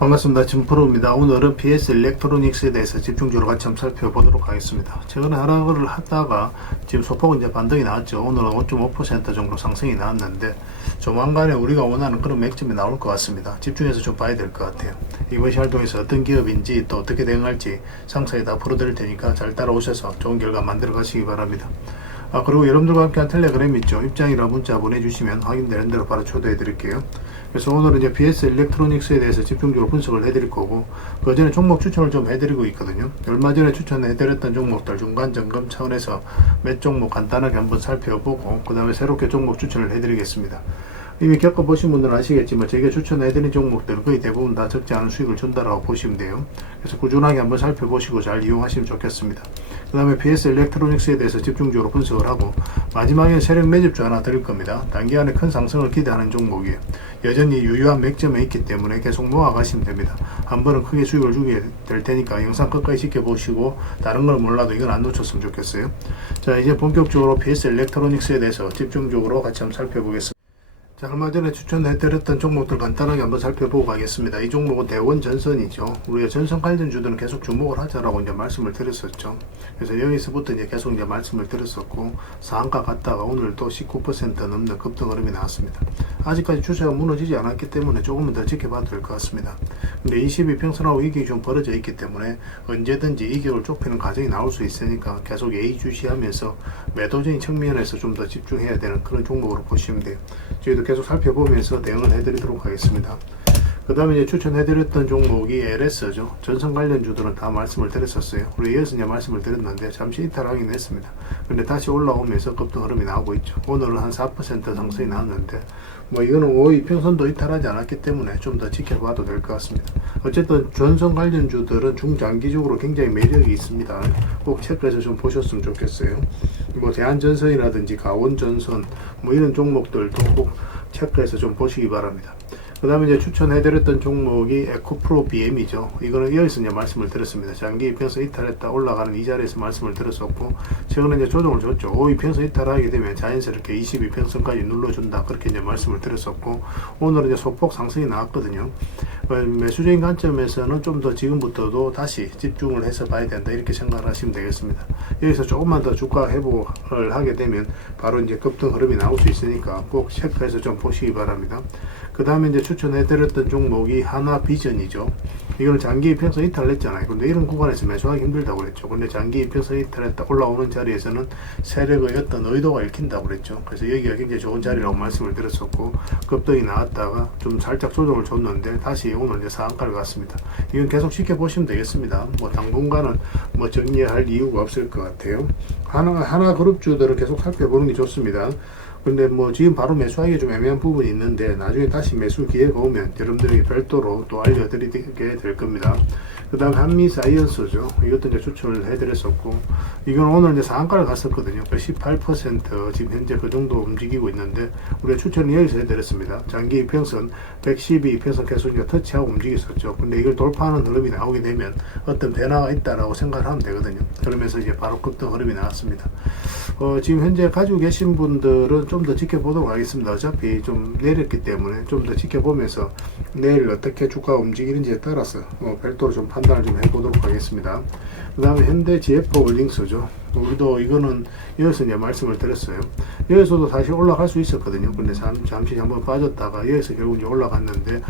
반갑습니다. 진프로입니다. 오늘은 PS 일렉트로닉스에 대해서 집중적으로 같이 한번 살펴보도록 하겠습니다. 최근에 하락을 하다가 지금 소폭은 이제 반등이 나왔죠. 오늘은 5.5% 정도 상승이 나왔는데 조만간에 우리가 원하는 그런 맥점이 나올 것 같습니다. 집중해서 좀 봐야 될 것 같아요. 이번 시간을 통해서 어떤 기업인지 또 어떻게 대응할지 상세히 다 풀어드릴 테니까 잘 따라오셔서 좋은 결과 만들어 가시기 바랍니다. 그리고 여러분들과 함께한 텔레그램 있죠. 입장이나 문자 보내주시면 확인되는 대로 바로 초대해 드릴게요. 그래서 오늘은 이제 PS 일렉트로닉스에 대해서 집중적으로 분석을 해드릴 거고, 그 전에 종목 추천을 좀 해드리고 있거든요. 얼마 전에 추천해드렸던 종목들 중간 점검 차원에서 몇 종목 간단하게 한번 살펴보고, 그 다음에 새롭게 종목 추천을 해드리겠습니다. 이미 겪어보신 분들은 아시겠지만 저희가 추천해드린 종목들은 거의 대부분 다 적지 않은 수익을 준다라고 보시면 돼요. 그래서 꾸준하게 한번 살펴보시고 잘 이용하시면 좋겠습니다. 그 다음에 PS 일렉트로닉스에 대해서 집중적으로 분석을 하고, 마지막에 세력 매집주 하나 드릴 겁니다. 단기간에 큰 상승을 기대하는 종목이에요. 여전히 유효한 맥점에 있기 때문에 계속 모아가시면 됩니다. 한 번은 크게 수익을 주게 될 테니까 영상 끝까지 지켜보시고 다른 걸 몰라도 이건 안 놓쳤으면 좋겠어요. 자, 이제 본격적으로 PS 일렉트로닉스에 대해서 집중적으로 같이 한번 살펴보겠습니다. 자, 얼마 전에 추천해드렸던 종목들 간단하게 한번 살펴보고 가겠습니다. 이 종목은 대원전선이죠. 우리가 전선 관련주들은 계속 주목을 하자라고 이제 말씀을 드렸었죠. 그래서 여기서부터 이제 계속 이제 말씀을 드렸었고, 상한가 갔다가 오늘도 19% 넘는 급등 흐름이 나왔습니다. 아직까지 추세가 무너지지 않았기 때문에 조금은 더 지켜봐도 될 것 같습니다. 근데 22평선하고 이격이 좀 벌어져 있기 때문에 언제든지 이격을 좁히는 과정이 나올 수 있으니까 계속 예의주시하면서 매도적인 측면에서 좀 더 집중해야 되는 그런 종목으로 보시면 돼요. 저희도 계속 살펴보면서 대응을 해드리도록 하겠습니다. 그 다음에 이제 추천해드렸던 종목이 LS죠. 전선 관련주들은 다 말씀을 드렸었어요. 우리 이어서 이제 말씀을 드렸는데 잠시 이탈하긴 했습니다. 근데 다시 올라오면서 급등 흐름이 나오고 있죠. 오늘은 한 4% 상승이 나왔는데, 뭐 이거는 5이평선도 이탈하지 않았기 때문에 좀 더 지켜봐도 될 것 같습니다. 어쨌든 전선 관련주들은 중장기적으로 굉장히 매력이 있습니다. 꼭 체크해서 좀 보셨으면 좋겠어요. 뭐 대한전선이라든지 가원전선 뭐 이런 종목들도 꼭 체크해서 좀 보시기 바랍니다. 그 다음에 이제 추천해드렸던 종목이 에코프로 BM이죠. 이거는 여기서 이제 말씀을 드렸습니다. 장기 이평선 이탈했다 올라가는 이 자리에서 말씀을 드렸었고, 최근에 이제 조정을 줬죠. 5이평선 이탈하게 되면 자연스럽게 22평선까지 눌러준다. 그렇게 이제 말씀을 드렸었고, 오늘은 이제 소폭 상승이 나왔거든요. 매수적인 관점에서는 좀 더 지금부터도 다시 집중을 해서 봐야 된다. 이렇게 생각을 하시면 되겠습니다. 여기서 조금만 더 주가 회복을 하게 되면 바로 이제 급등 흐름이 나올 수 있으니까 꼭 체크해서 좀 보시기 바랍니다. 그 다음에 이제 추천해드렸던 종목이 하나비전이죠. 이거는 장기 이평선 이탈을 했잖아요. 근데 이런 구간에서 매수하기 힘들다고 그랬죠. 근데 장기 이평선 이탈했다 올라오는 자리에서는 세력의 어떤 의도가 읽힌다고 그랬죠. 그래서 여기가 굉장히 좋은 자리라고 말씀을 드렸었고, 급등이 나왔다가 좀 살짝 조정을 줬는데 다시 오늘 이제 상한가를 갔습니다. 이건 계속 지켜보시면 되겠습니다. 뭐 당분간은 뭐 정리할 이유가 없을 것 같아요. 하나 그룹주들은 계속 살펴보는 게 좋습니다. 근데 뭐 지금 바로 매수하기 좀 애매한 부분이 있는데 나중에 다시 매수 기회가 오면 여러분들에게 별도로 또 알려드리게 될 겁니다. 그 다음 한미사이언스죠. 이것도 이제 추천을 해드렸었고, 이건 오늘 이제 상한가를 갔었거든요. 18% 지금 현재 그 정도 움직이고 있는데, 우리가 추천을 여기서 해드렸습니다. 장기 이평선 112 이평선 계속 이제 터치하고 움직였었죠. 근데 이걸 돌파하는 흐름이 나오게 되면 어떤 변화가 있다라고 생각을 하면 되거든요. 그러면서 이제 바로 급등 흐름이 나왔습니다. 지금 현재 가지고 계신 분들은 좀 더 지켜보도록 하겠습니다. 어차피 좀 내렸기 때문에 좀 더 지켜보면서 내일 어떻게 주가가 움직이는지에 따라서 별도로 좀 판단을 좀 해보도록 하겠습니다. 그 다음에 현대 GF홀딩스죠. 우리도 이거는 여기서 이제 말씀을 드렸어요. 여기서도 다시 올라갈 수 있었거든요. 근데 잠시 한번 빠졌다가 여기서 결국 이제 올라갔는데,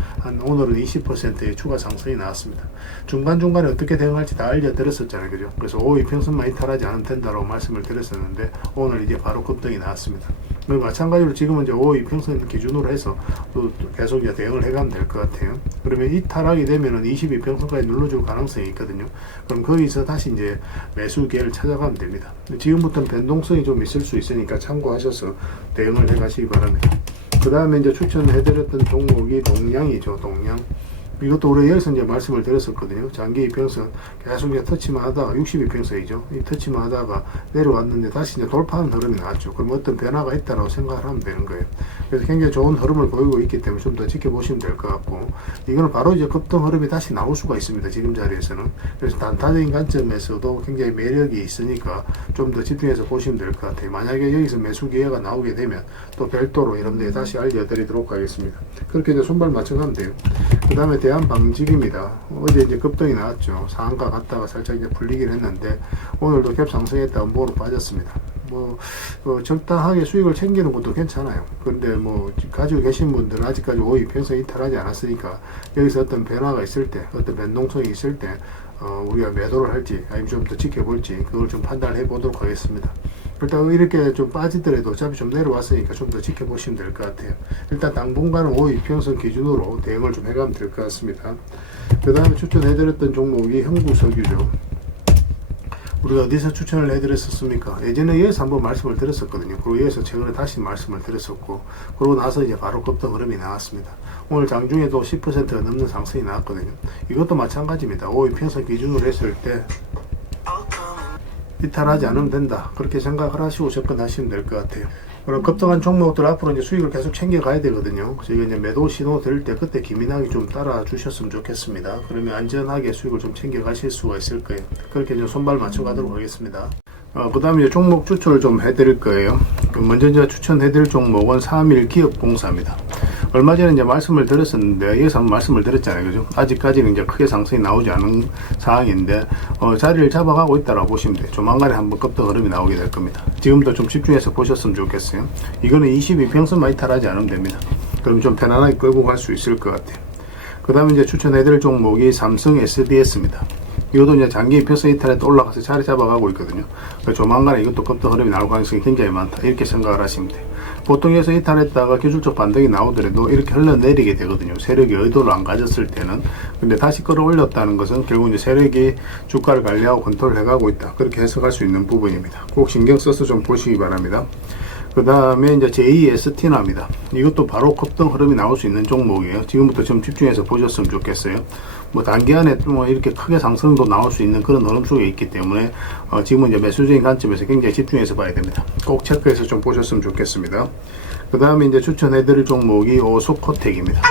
오늘은 20%의 추가 상승이 나왔습니다. 중간중간에 어떻게 대응할지 다 알려드렸었잖아요. 그죠? 그래서 5이평선만 이탈하지 않으면 된다고 말씀을 드렸었는데, 오늘 이제 바로 급등이 나왔습니다. 마찬가지로 지금은 이제 5이평선 기준으로 해서 또 계속 이제 대응을 해가면 될 것 같아요. 그러면 이탈하게 되면은 22평선까지 눌러줄 가능성이 있거든요. 그럼 거기서 다시 이제 매수 기회를 찾아가면 됩니다. 지금부터는 변동성이 좀 있을 수 있으니까 참고하셔서 대응을 해 가시기 바랍니다. 그 다음에 이제 추천해드렸던 종목이 동양이죠. 동양. 이것도 우리 여기서 이제 말씀을 드렸었거든요. 장기 이평선 계속 이제 터치만 하다가 62평선이죠. 이 터치만 하다가 내려왔는데 다시 이제 돌파하는 흐름이 나왔죠. 그럼 어떤 변화가 있다라고 생각을 하면 되는 거예요. 그래서 굉장히 좋은 흐름을 보이고 있기 때문에 좀 더 지켜보시면 될 것 같고, 이거는 바로 이제 급등 흐름이 다시 나올 수가 있습니다. 지금 자리에서는. 그래서 단타적인 관점에서도 굉장히 매력이 있으니까 좀 더 집중해서 보시면 될 것 같아요. 만약에 여기서 매수 기회가 나오게 되면 또 별도로 여러분들이 다시 알려드리도록 하겠습니다. 그렇게 이제 손발 맞춰가면 돼요. 그 다음에 대한 방직입니다. 어제 이제 급등이 나왔죠. 상한가 갔다가 살짝 이제 풀리긴 했는데 오늘도 갭 상승했다 음보로 빠졌습니다. 적당하게 수익을 챙기는 것도 괜찮아요. 그런데 가지고 계신 분들은 아직까지 5위 편성 이탈하지 않았으니까 여기서 어떤 변화가 있을 때, 어떤 변동성이 있을 때 우리가 매도를 할지 아니면 좀 더 지켜볼지 그걸 좀 판단해 보도록 하겠습니다. 일단 이렇게 좀 빠지더라도 어차피 좀 내려왔으니까 좀 더 지켜보시면 될 것 같아요. 일단 당분간은 5위 편성 기준으로 대응을 좀 해가면 될 것 같습니다. 그 다음에 추천해드렸던 종목이 형구석유죠. 우리가 어디서 추천을 해드렸었습니까? 예전에 여기서 한번 말씀을 드렸었거든요. 그리고 여기서 최근에 다시 말씀을 드렸었고, 그러고 나서 이제 바로 급등 흐름이 나왔습니다. 오늘 장중에도 10%가 넘는 상승이 나왔거든요. 이것도 마찬가지입니다. 5위 편성 기준으로 했을 때 이탈하지 않으면 된다. 그렇게 생각을 하시고 접근하시면 될 것 같아요. 그럼 급등한 종목들 앞으로 이제 수익을 계속 챙겨가야 되거든요. 저희가 이제 매도 신호 드릴 때 그때 기민하게 좀 따라 주셨으면 좋겠습니다. 그러면 안전하게 수익을 좀 챙겨가실 수가 있을 거예요. 그렇게 이제 손발 맞춰 가도록 하겠습니다. 그 다음에 종목 추천을 좀 해드릴 거예요. 먼저 제가 추천해드릴 종목은 3일 기업공사입니다. 얼마 전에 이제 말씀을 드렸었는데, 여기서 한번 말씀을 드렸잖아요. 그죠? 아직까지는 이제 크게 상승이 나오지 않은 상황인데, 자리를 잡아가고 있다라고 보시면 돼요. 조만간에 한번 급등 흐름이 나오게 될 겁니다. 지금도 좀 집중해서 보셨으면 좋겠어요. 이거는 22평선만 이탈하지 않으면 됩니다. 그럼 좀 편안하게 끌고 갈 수 있을 것 같아요. 그 다음에 이제 추천해드릴 종목이 삼성 SDS입니다. 이것도 이제 장기 편성 이탈에도 올라가서 자리 잡아가고 있거든요. 그러니까 조만간에 이것도 급등 흐름이 나올 가능성이 굉장히 많다. 이렇게 생각을 하시면 돼요. 보통 여기서 이탈했다가 기술적 반등이 나오더라도 이렇게 흘러내리게 되거든요. 세력이 의도를 안 가졌을 때는. 근데 다시 끌어올렸다는 것은 결국 이제 세력이 주가를 관리하고 컨트롤 해가고 있다. 그렇게 해석할 수 있는 부분입니다. 꼭 신경 써서 좀 보시기 바랍니다. 그 다음에 이제 JEST나입니다. 이것도 바로 급등 흐름이 나올 수 있는 종목이에요. 지금부터 좀 집중해서 보셨으면 좋겠어요. 단기간에 이렇게 크게 상승도 나올 수 있는 그런 흐름 속에 있기 때문에 지금은 이제 매수적인 관점에서 굉장히 집중해서 봐야 됩니다. 꼭 체크해서 좀 보셨으면 좋겠습니다. 그 다음에 이제 추천해드릴 종목이 오수코텍입니다.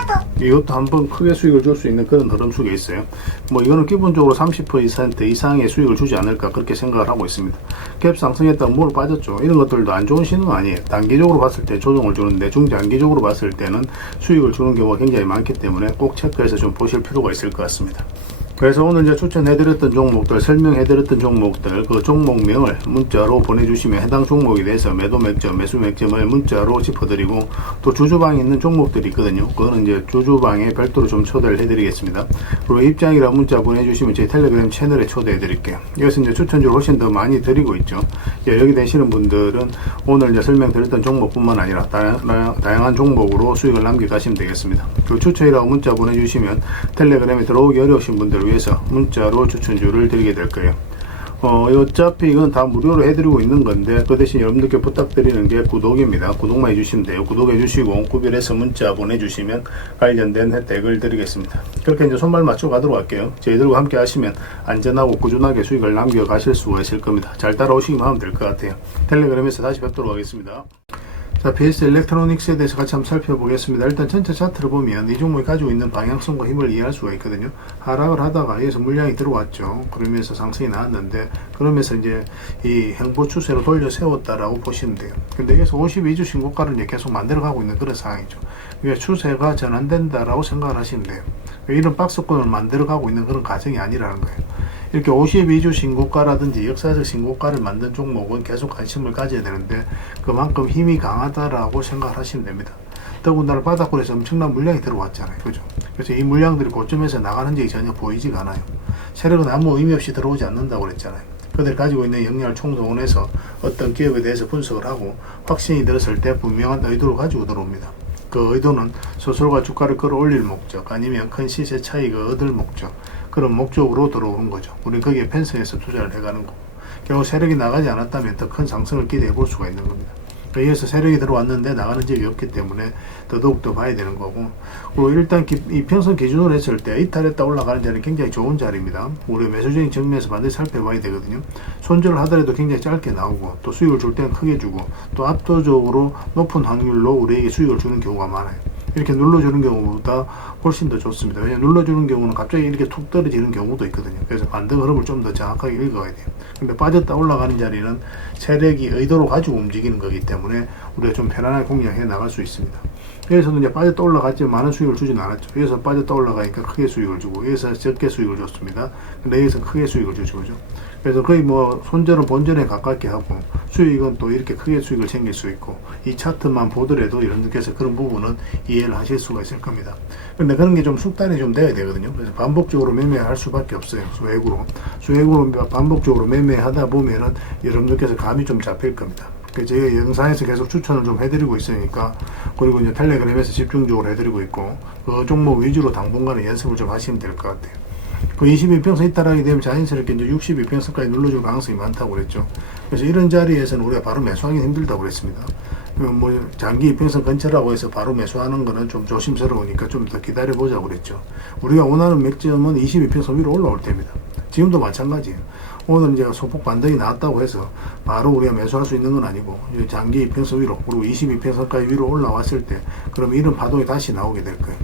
이것도 한번 크게 수익을 줄 수 있는 그런 흐름 속에 있어요. 이거는 기본적으로 30% 이상의 수익을 주지 않을까 그렇게 생각을 하고 있습니다. 갭 상승했다가 뭘 빠졌죠. 이런 것들도 안 좋은 신호는 아니에요. 단기적으로 봤을 때 조정을 주는데 중장기적으로 봤을 때는 수익을 주는 경우가 굉장히 많기 때문에 꼭 체크해서 좀 보실 필요가 있을 것 같습니다. 그래서 오늘 이제 추천해드렸던 종목들, 설명해드렸던 종목들, 그 종목명을 문자로 보내주시면 해당 종목에 대해서 매도 맥점, 매수 맥점을 문자로 짚어드리고, 또 주주방에 있는 종목들이 있거든요. 그거는 이제 주주방에 별도로 좀 초대를 해드리겠습니다. 그리고 입장이라 문자 보내주시면 제 텔레그램 채널에 초대해드릴게요. 여기서 이제 추천주를 훨씬 더 많이 드리고 있죠. 여기 되시는 분들은 오늘 이제 설명드렸던 종목뿐만 아니라 다양한 종목으로 수익을 남겨가시면 되겠습니다. 그 추천이라고 문자 보내주시면 텔레그램에 들어오기 어려우신 분들 위해서 문자로 추천주를 드리게 될 거예요. 어차피 이건 다 무료로 해드리고 있는 건데, 그 대신 여러분들께 부탁드리는 게 구독입니다. 구독만 해주시면 돼요. 구독해주시고 구별해서 문자 보내주시면 관련된 혜택을 드리겠습니다. 그렇게 이제 손발 맞춰 가도록 할게요. 저희들과 함께 하시면 안전하고 꾸준하게 수익을 남겨 가실 수가 있을 겁니다. 잘 따라오시기만 하면 될 것 같아요. 텔레그램에서 다시 뵙도록 하겠습니다. 자, PS 일렉트로닉스에 대해서 같이 한번 살펴보겠습니다. 일단 전체 차트를 보면 이 종목이 가지고 있는 방향성과 힘을 이해할 수가 있거든요. 하락을 하다가 여기서 물량이 들어왔죠. 그러면서 상승이 나왔는데, 그러면서 이제 이 행보 추세로 돌려 세웠다라고 보시면 돼요. 근데 여기서 52주 신고가를 이제 계속 만들어가고 있는 그런 상황이죠. 그러니까 추세가 전환된다라고 생각을 하시면 돼요. 이런 박스권을 만들어가고 있는 그런 과정이 아니라는 거예요. 이렇게 52주 신고가라든지 역사적 신고가를 만든 종목은 계속 관심을 가져야 되는데, 그만큼 힘이 강하다라고 생각을 하시면 됩니다. 더군다나 바닥권에서 엄청난 물량이 들어왔잖아요. 그죠? 그래서 이 물량들이 고점에서 나가는 적이 전혀 보이지가 않아요. 세력은 아무 의미 없이 들어오지 않는다고 그랬잖아요. 그들 가지고 있는 역량을 총동원해서 어떤 기업에 대해서 분석을 하고 확신이 들었을 때 분명한 의도를 가지고 들어옵니다. 그 의도는 스스로가 주가를 끌어올릴 목적, 아니면 큰 시세 차익을 얻을 목적, 그런 목적으로 들어오는 거죠. 우리는 거기에 편성해서 투자를 해가는 거고, 결국 세력이 나가지 않았다면 더 큰 상승을 기대해 볼 수가 있는 겁니다. 여기에서 세력이 들어왔는데 나가는 적이 없기 때문에 더더욱 봐야 되는 거고, 그리고 일단 이 평선 기준으로 했을 때 이탈했다 올라가는 자리는 굉장히 좋은 자리입니다. 우리 매수적인 측면에서 반드시 살펴봐야 되거든요. 손절을 하더라도 굉장히 짧게 나오고, 또 수익을 줄 때는 크게 주고, 또 압도적으로 높은 확률로 우리에게 수익을 주는 경우가 많아요. 이렇게 눌러주는 경우보다 훨씬 더 좋습니다. 왜냐면 눌러주는 경우는 갑자기 이렇게 툭 떨어지는 경우도 있거든요. 그래서 반등 흐름을 좀 더 정확하게 읽어야 돼요. 근데 빠졌다 올라가는 자리는 세력이 의도로 가지고 움직이는 거기 때문에 우리가 좀 편안하게 공략해 나갈 수 있습니다. 여기서도 이제 빠졌다 올라갔지만 많은 수익을 주진 않았죠. 여기서 빠졌다 올라가니까 크게 수익을 주고, 여기서 적게 수익을 줬습니다. 근데 여기서 크게 수익을 주죠. 그죠? 그래서 거의 뭐 손절은 본전에 가깝게 하고, 수익은 또 이렇게 크게 수익을 챙길 수 있고, 이 차트만 보더라도 여러분들께서 그런 부분은 이해를 하실 수가 있을 겁니다. 근데 그런 게 좀 숙달이 좀 돼야 되거든요. 그래서 반복적으로 매매할 수밖에 없어요. 수액으로 반복적으로 매매하다 보면은 여러분들께서 감이 좀 잡힐 겁니다. 제가 영상에서 계속 추천을 좀 해드리고 있으니까, 그리고 이제 텔레그램에서 집중적으로 해드리고 있고, 그 종목 위주로 당분간은 연습을 좀 하시면 될 것 같아요. 그 22평선 이탈하게 되면 자연스럽게 이제 62평선까지 눌러줄 가능성이 많다고 그랬죠. 그래서 이런 자리에서는 우리가 바로 매수하기 힘들다고 그랬습니다. 뭐 장기 이평선 근처라고 해서 바로 매수하는 거는 좀 조심스러우니까 좀 더 기다려 보자고 그랬죠. 우리가 원하는 맥점은 22평선 위로 올라올 때입니다. 지금도 마찬가지예요. 오늘 이제 소폭 반등이 나왔다고 해서 바로 우리가 매수할 수 있는 건 아니고, 장기 이평선 위로, 그리고 22평선까지 위로 올라왔을 때, 그럼 이런 파동이 다시 나오게 될 거예요.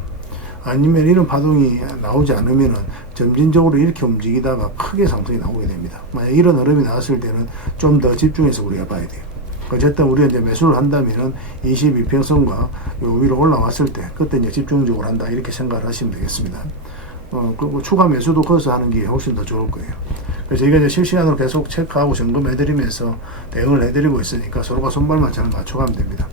아니면 이런 파동이 나오지 않으면은 점진적으로 이렇게 움직이다가 크게 상승이 나오게 됩니다. 만약 이런 흐름이 나왔을 때는 좀 더 집중해서 우리가 봐야 돼요. 어쨌든 우리가 이제 매수를 한다면은 22평선과 위로 올라왔을 때, 그때 이제 집중적으로 한다, 이렇게 생각을 하시면 되겠습니다. 그리고 추가 매수도 거기서 하는 게 훨씬 더 좋을 거예요. 그래서 저희가 이제 실시간으로 계속 체크하고 점검해드리면서 대응을 해드리고 있으니까 서로가 손발만 잘 맞춰가면 됩니다.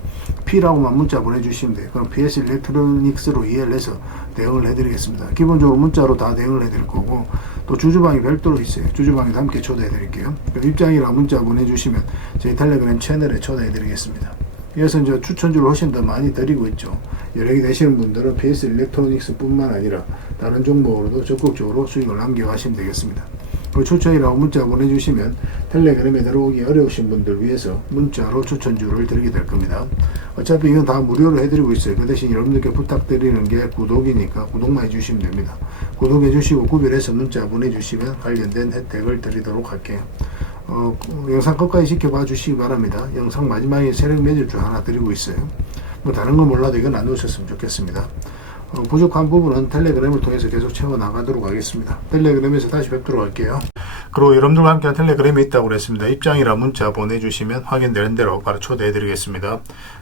P라고만 문자 보내주시면 돼요. 그럼 PS 일렉트로닉스로 이해를 해서 대응을 해드리겠습니다. 기본적으로 문자로 다 대응을 해드릴 거고, 또 주주방이 별도로 있어요. 주주방에도 함께 초대해드릴게요. 입장이랑 문자 보내주시면 저희 텔레그램 채널에 초대해드리겠습니다. 그래서 이제 추천주를 훨씬 더 많이 드리고 있죠. 여력이 되시는 분들은 PS 일렉트로닉스 뿐만 아니라 다른 종목으로도 적극적으로 수익을 남겨가시면 되겠습니다. 그 추천이라고 문자 보내주시면 텔레그램에 들어오기 어려우신 분들 위해서 문자로 추천주를 드리게 될 겁니다. 어차피 이건 다 무료로 해드리고 있어요. 그 대신 여러분들께 부탁드리는 게 구독이니까 구독만 해주시면 됩니다. 구독해주시고 구별해서 문자 보내주시면 관련된 혜택을 드리도록 할게요. 영상 끝까지 지켜봐 주시기 바랍니다. 영상 마지막에 세력 매집주 하나 드리고 있어요. 뭐 다른 건 몰라도 이건 안 놓으셨으면 좋겠습니다. 부족한 부분은 텔레그램을 통해서 계속 채워나가도록 하겠습니다. 텔레그램에서 다시 뵙도록 할게요. 그리고 여러분들과 함께한 텔레그램이 있다고 그랬습니다. 입장이라 문자 보내주시면 확인되는 대로 바로 초대해드리겠습니다.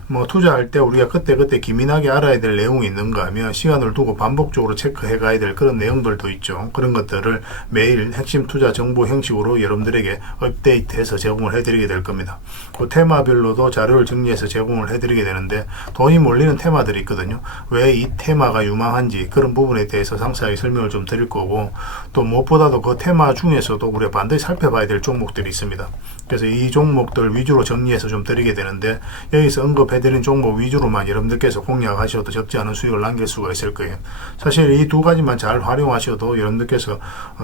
뭐 투자할 때 우리가 그때그때 기민하게 알아야 될 내용이 있는가 하면 시간을 두고 반복적으로 체크해 가야 될 그런 내용들도 있죠. 그런 것들을 매일 핵심 투자 정보 형식으로 여러분들에게 업데이트해서 제공을 해드리게 될 겁니다. 그 테마별로도 자료를 정리해서 제공을 해드리게 되는데, 돈이 몰리는 테마들이 있거든요. 왜 이 테마가 유망한지 그런 부분에 대해서 상세하게 설명을 좀 드릴 거고, 또 무엇보다도 그 테마 중에서도 우리가 반드시 살펴봐야 될 종목들이 있습니다. 그래서 이 종목들 위주로 정리해서 좀 드리게 되는데, 여기서 언급해드린 종목 위주로만 여러분들께서 공략하셔도 적지 않은 수익을 남길 수가 있을 거예요. 사실 이 두 가지만 잘 활용하셔도 여러분들께서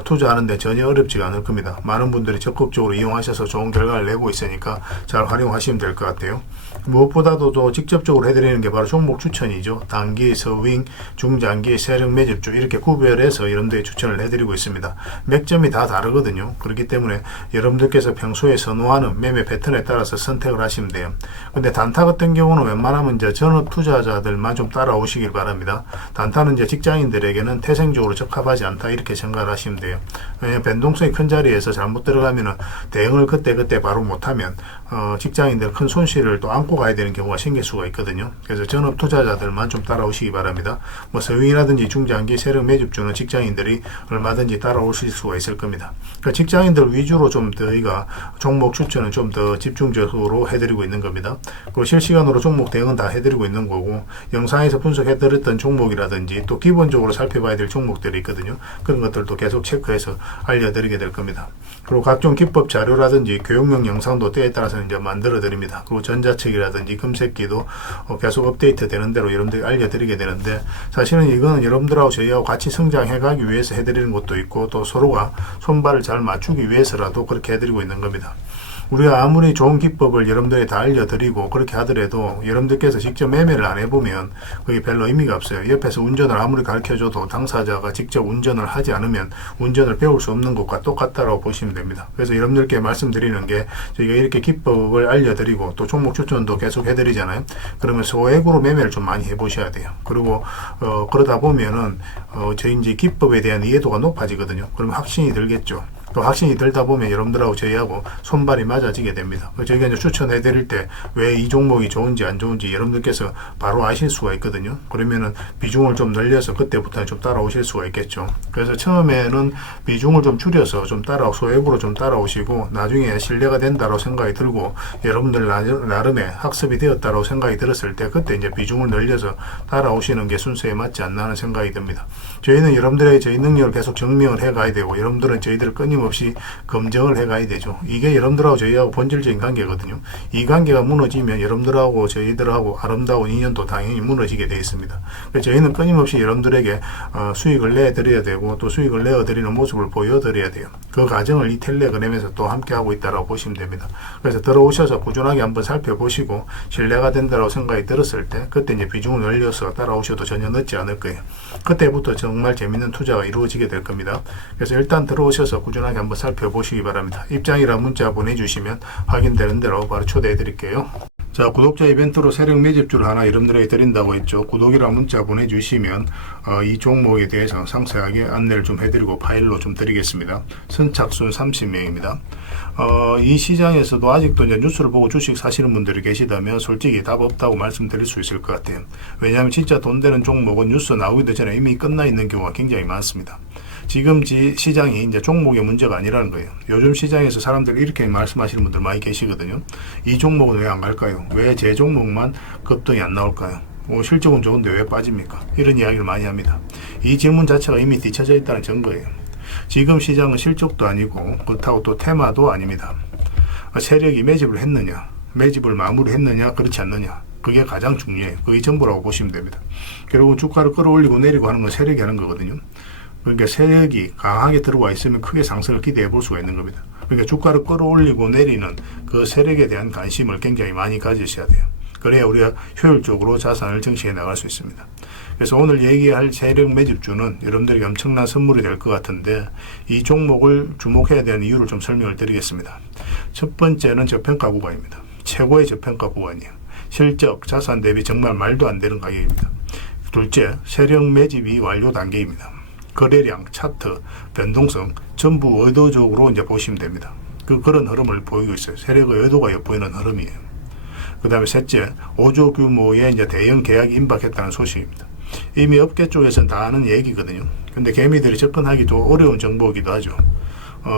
투자하는데 전혀 어렵지가 않을 겁니다. 많은 분들이 적극적으로 이용하셔서 좋은 결과를 내고 있으니까 잘 활용하시면 될 것 같아요. 무엇보다도 또 직접적으로 해드리는 게 바로 종목 추천이죠. 단기, 서윙, 중장기, 세력 매집주 이렇게 구별해서 여러분들이 추천을 해드리고 있습니다. 맥점이 다 다르거든요. 그렇기 때문에 여러분들께서 평소에 선호하는 매매 패턴에 따라서 선택을 하시면 돼요. 근데 단타 같은 경우는 웬만하면 이제 전업 투자자들만 좀 따라오시길 바랍니다. 단타는 이제 직장인들에게는 태생적으로 적합하지 않다, 이렇게 생각을 하시면 돼요. 왜냐하면 변동성이 큰 자리에서 잘못 들어가면은 대응을 그때 바로 못하면 직장인들 큰 손실을 또 안고 가야 되는 경우가 생길 수가 있거든요. 그래서 전업 투자자들만 좀 따라오시기 바랍니다. 뭐 서윙이라든지 중장기 세력 매집주는 직장인들이 얼마든지 따라오실 수가 있을 겁니다. 그러니까 직장인들 위주로 좀 저희가 종목 추천은 좀 더 집중적으로 해드리고 있는 겁니다. 그리고 실시간으로 종목 대응은 다 해드리고 있는 거고, 영상에서 분석해드렸던 종목이라든지 또 기본적으로 살펴봐야 될 종목들이 있거든요. 그런 것들도 계속 체크해서 알려드리게 될 겁니다. 그리고 각종 기법 자료라든지 교육용 영상도 때에 따라서 이제 만들어 드립니다. 그리고 전자책이라든지 검색기도 계속 업데이트 되는 대로 여러분들이 알려드리게 되는데, 사실은 이거는 여러분들하고 저희하고 같이 성장해 가기 위해서 해드리는 것도 있고, 또 서로가 손발을 잘 맞추기 위해서라도 그렇게 해드리고 있는 겁니다. 우리가 아무리 좋은 기법을 여러분들이 다 알려드리고 그렇게 하더라도 여러분들께서 직접 매매를 안 해보면 그게 별로 의미가 없어요. 옆에서 운전을 아무리 가르쳐줘도 당사자가 직접 운전을 하지 않으면 운전을 배울 수 없는 것과 똑같다고 보시면 됩니다. 그래서 여러분들께 말씀드리는 게 저희가 이렇게 기법을 알려드리고 또 종목 추천도 계속 해드리잖아요. 그러면 소액으로 매매를 좀 많이 해보셔야 돼요. 그리고 그러다 보면은 저희 이제 기법에 대한 이해도가 높아지거든요. 그러면 확신이 들겠죠. 또 확신이 들다 보면 여러분들하고 저희하고 손발이 맞아지게 됩니다. 저희가 이제 추천해 드릴 때 왜 이 종목이 좋은지 안 좋은지 여러분들께서 바로 아실 수가 있거든요. 그러면은 비중을 좀 늘려서 그때부터 좀 따라오실 수가 있겠죠. 그래서 처음에는 비중을 좀 줄여서 좀 소액으로 좀 따라오시고 나중에 신뢰가 된다고 생각이 들고 여러분들 나름의 학습이 되었다고 생각이 들었을 때 그때 이제 비중을 늘려서 따라오시는 게 순서에 맞지 않나 하는 생각이 듭니다. 저희는 여러분들의 저희 능력을 계속 증명을 해 가야 되고 여러분들은 저희들을 끊임없이 검증을 해 가야 되죠. 이게 여러분들하고 저희하고 본질적인 관계거든요. 이 관계가 무너지면 여러분들하고 저희들하고 아름다운 인연도 당연히 무너지게 되어 있습니다. 그래서 저희는 끊임없이 여러분들에게 수익을 내드려야 되고 또 수익을 내어드리는 모습을 보여드려야 돼요. 그 과정을 이 텔레그램에서 또 함께 하고 있다고 보시면 됩니다. 그래서 들어오셔서 꾸준하게 한번 살펴보시고 신뢰가 된다고 생각이 들었을 때 그때 이제 비중을 늘려서 따라오셔도 전혀 늦지 않을 거예요. 그때부터 정말 재밌는 투자가 이루어지게 될 겁니다. 그래서 일단 들어오셔서 꾸준하게 한번 살펴보시기 바랍니다. 입장이랑 문자 보내주시면 확인되는 대로 바로 초대해 드릴게요. 자, 구독자 이벤트로 세력 매집주를 하나 여러분들에게 드린다고 했죠. 구독이랑 문자 보내주시면 이 종목에 대해서 상세하게 안내를 좀 해드리고 파일로 좀 드리겠습니다. 선착순 30명입니다. 이 시장에서도 아직도 이제 뉴스를 보고 주식 사시는 분들이 계시다면 솔직히 답 없다고 말씀드릴 수 있을 것 같아요. 왜냐하면 진짜 돈 되는 종목은 뉴스 나오기도 전에 이미 끝나 있는 경우가 굉장히 많습니다. 지금 시장이 이제 종목의 문제가 아니라는 거예요. 요즘 시장에서 사람들이 이렇게 말씀하시는 분들 많이 계시거든요. 이 종목은 왜 안 갈까요? 왜 제 종목만 급등이 안 나올까요? 실적은 좋은데 왜 빠집니까? 이런 이야기를 많이 합니다. 이 질문 자체가 이미 뒤쳐져 있다는 증거예요. 지금 시장은 실적도 아니고 그렇다고 또 테마도 아닙니다. 세력이 매집을 했느냐, 매집을 마무리했느냐, 그렇지 않느냐. 그게 가장 중요해요. 그게 전부라고 보시면 됩니다. 결국은 주가를 끌어올리고 내리고 하는 건 세력이 하는 거거든요. 그러니까 세력이 강하게 들어와 있으면 크게 상승을 기대해 볼 수가 있는 겁니다. 그러니까 주가를 끌어올리고 내리는 그 세력에 대한 관심을 굉장히 많이 가지셔야 돼요. 그래야 우리가 효율적으로 자산을 증식해 나갈 수 있습니다. 그래서 오늘 얘기할 세력 매집주는 여러분들에게 엄청난 선물이 될 것 같은데 이 종목을 주목해야 되는 이유를 좀 설명을 드리겠습니다. 첫 번째는 저평가 구간입니다. 최고의 저평가 구간이에요. 실적, 자산 대비 정말 말도 안 되는 가격입니다. 둘째, 세력 매집이 완료 단계입니다. 거래량, 차트, 변동성 전부 의도적으로 이제 보시면 됩니다. 그런 흐름을 보이고 있어요. 세력의 의도가 엿보이는 흐름이에요. 그 다음에 셋째, 5조 규모의 이제 대형 계약이 임박했다는 소식입니다. 이미 업계 쪽에서는 다 아는 얘기거든요. 근데 개미들이 접근하기도 어려운 정보이기도 하죠.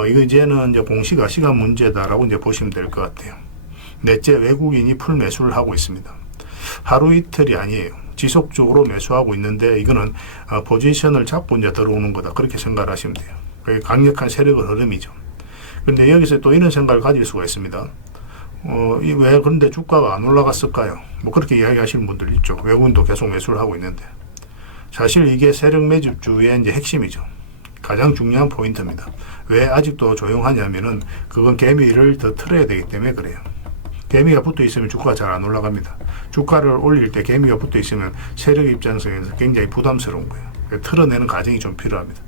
이거 이제는 이제 공시가 시간 문제다라고 이제 보시면 될 것 같아요. 넷째, 외국인이 풀 매수를 하고 있습니다. 하루 이틀이 아니에요. 지속적으로 매수하고 있는데 이거는 포지션을 잡고 이제 들어오는 거다. 그렇게 생각을 하시면 돼요. 그게 강력한 세력의 흐름이죠. 그런데 여기서 또 이런 생각을 가질 수가 있습니다. 왜 그런데 주가가 안 올라갔을까요? 뭐 그렇게 이야기하시는 분들 있죠. 외국인도 계속 매수를 하고 있는데. 사실 이게 세력 매집주의 이제 핵심이죠. 가장 중요한 포인트입니다. 왜 아직도 조용하냐면은 그건 개미를 더 틀어야 되기 때문에 그래요. 개미가 붙어 있으면 주가가 잘 안 올라갑니다. 주가를 올릴 때 개미가 붙어 있으면 세력 입장에서 굉장히 부담스러운 거예요. 틀어내는 과정이 좀 필요합니다.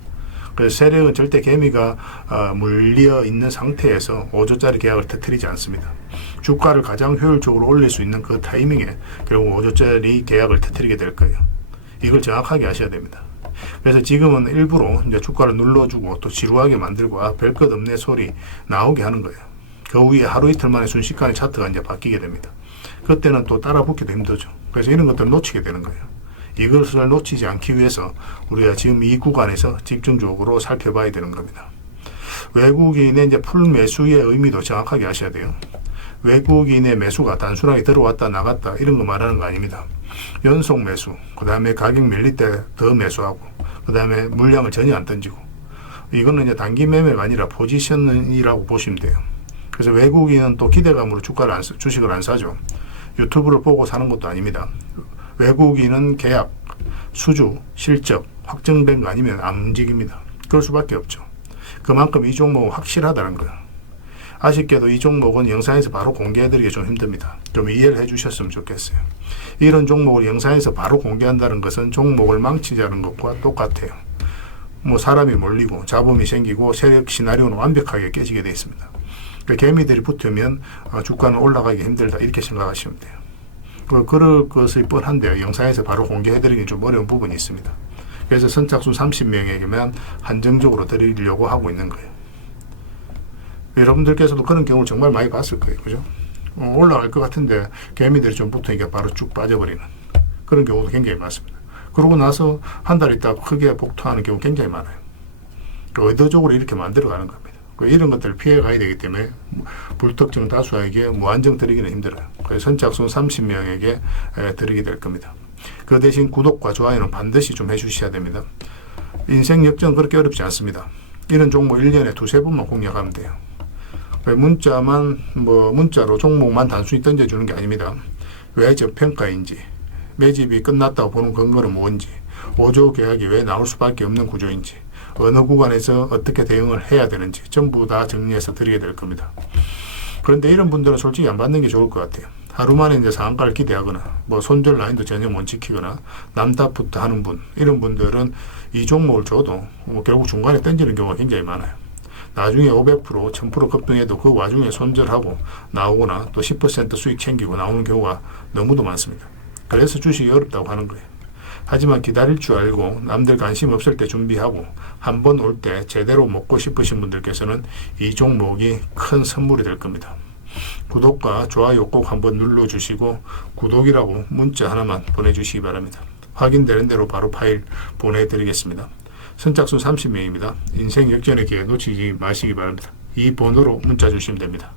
그래서 세력은 절대 개미가 물려 있는 상태에서 5조짜리 계약을 터뜨리지 않습니다. 주가를 가장 효율적으로 올릴 수 있는 그 타이밍에 결국 5조짜리 계약을 터뜨리게 될 거예요. 이걸 정확하게 아셔야 됩니다. 그래서 지금은 일부러 이제 주가를 눌러주고 또 지루하게 만들고 별 것 없네 소리 나오게 하는 거예요. 그 후에 하루 이틀 만에 순식간에 차트가 이제 바뀌게 됩니다. 그때는 또 따라 붙기도 힘들죠. 그래서 이런 것들을 놓치게 되는 거예요. 이것을 놓치지 않기 위해서 우리가 지금 이 구간에서 집중적으로 살펴봐야 되는 겁니다. 외국인의 이제 풀 매수의 의미도 정확하게 아셔야 돼요. 외국인의 매수가 단순하게 들어왔다 나갔다 이런 거 말하는 거 아닙니다. 연속 매수, 그 다음에 가격 밀릴 때 더 매수하고, 그 다음에 물량을 전혀 안 던지고, 이거는 이제 단기 매매가 아니라 포지션이라고 보시면 돼요. 그래서 외국인은 또 기대감으로 주식을 안 사죠. 유튜브를 보고 사는 것도 아닙니다. 외국인은 계약, 수주, 실적 확정된 거 아니면 안 움직입니다. 그럴 수밖에 없죠. 그만큼 이 종목은 확실하다는 거예요. 아쉽게도 이 종목은 영상에서 바로 공개해드리기 좀 힘듭니다. 좀 이해를 해주셨으면 좋겠어요. 이런 종목을 영상에서 바로 공개한다는 것은 종목을 망치자는 것과 똑같아요. 뭐 사람이 몰리고 잡음이 생기고 세력 시나리오는 완벽하게 깨지게 되어 있습니다. 그러니까 개미들이 붙으면 주가는 올라가기 힘들다 이렇게 생각하시면 돼요. 그럴 것이 뻔한데요. 영상에서 바로 공개해드리기 좀 어려운 부분이 있습니다. 그래서 선착순 30명에게만 한정적으로 드리려고 하고 있는 거예요. 여러분들께서도 그런 경우를 정말 많이 봤을 거예요. 그죠? 올라갈 것 같은데 개미들이 좀 붙으니까 바로 쭉 빠져버리는 그런 경우도 굉장히 많습니다. 그러고 나서 한 달 있다가 크게 복토하는 경우 굉장히 많아요. 의도적으로 이렇게 만들어가는 겁니다. 이런 것들을 피해가야 되기 때문에 불특정 다수에게 무한정 드리기는 힘들어요. 그래서 선착순 30명에게 드리게 될 겁니다. 그 대신 구독과 좋아요는 반드시 좀 해주셔야 됩니다. 인생 역전 그렇게 어렵지 않습니다. 이런 종목 1년에 두세 번만 공략하면 돼요. 문자로 종목만 단순히 던져주는 게 아닙니다. 왜 저평가인지, 매집이 끝났다고 보는 근거는 뭔지, 5조 계약이 왜 나올 수밖에 없는 구조인지, 어느 구간에서 어떻게 대응을 해야 되는지 전부 다 정리해서 드리게 될 겁니다. 그런데 이런 분들은 솔직히 안 받는 게 좋을 것 같아요. 하루 만에 이제 상한가를 기대하거나 손절 라인도 전혀 못 지키거나 남답부터 하는 분, 이런 분들은 이 종목을 줘도 결국 중간에 던지는 경우가 굉장히 많아요. 나중에 500%, 1000% 급등해도 그 와중에 손절하고 나오거나 또 10% 수익 챙기고 나오는 경우가 너무도 많습니다. 그래서 주식이 어렵다고 하는 거예요. 하지만 기다릴 줄 알고 남들 관심 없을 때 준비하고 한 번 올 때 제대로 먹고 싶으신 분들께서는 이 종목이 큰 선물이 될 겁니다. 구독과 좋아요 꼭 한번 눌러주시고 구독이라고 문자 하나만 보내주시기 바랍니다. 확인되는 대로 바로 파일 보내드리겠습니다. 선착순 30명입니다. 인생 역전의 기회 놓치지 마시기 바랍니다. 이 번호로 문자 주시면 됩니다.